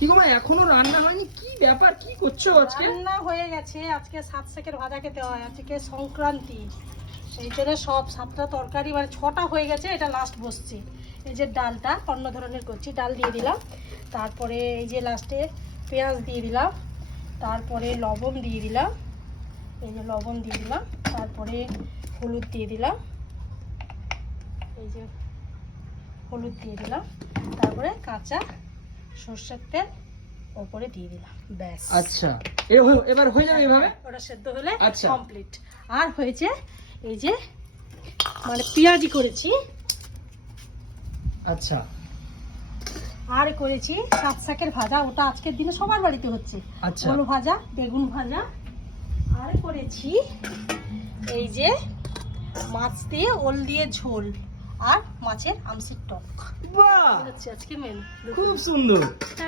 কি গো মা, এখনো রান্না হয়নি? কি ব্যাপার, কি করছো আজকে? রান্না হয়ে গেছে। আজকে 7 শাকের ভাজা খেতে হয়, আজকে সংক্রান্তি, সেই জন্য সব 7টা তরকারি মানে 6টা হয়ে গেছে, এটা লাস্ট বসছে। এই যে ডালটা অন্য ধরনের করছি, ডাল দিয়ে দিলাম, তারপরে এই যে লাস্টে পেঁয়াজ দিয়ে দিলাম, তারপরে লবণ দিয়ে দিলাম, এই যে লবণ দিয়ে দিলাম, তারপরে হলুদ দিয়ে দিলাম, এই যে হলুদ দিয়ে দিলাম, তারপরে কাঁচা সর্ষের তেল ওপরে দিয়ে দিলাম, ব্যাস। আচ্ছা, এবার হয়ে যাবে এভাবে? ওটা সেদ্ধ হলে আচ্ছা। কমপ্লিট। আর হয়েছে এই যে মানে পেঁয়াজি করেছি, আচ্ছা আর করেছি 7 শাকের ভাজা, ওটা আজকের দিনে সবার বাড়িতে হচ্ছে। আচ্ছা। আলু ভাজা, বেগুন ভাজা, আর করেছি এই যে মাছ দিয়ে ওল দিয়ে ঝোল, আর মাছের আমসির টক। বাহ, হচ্ছে আজকে মেনু। খুব সুন্দর।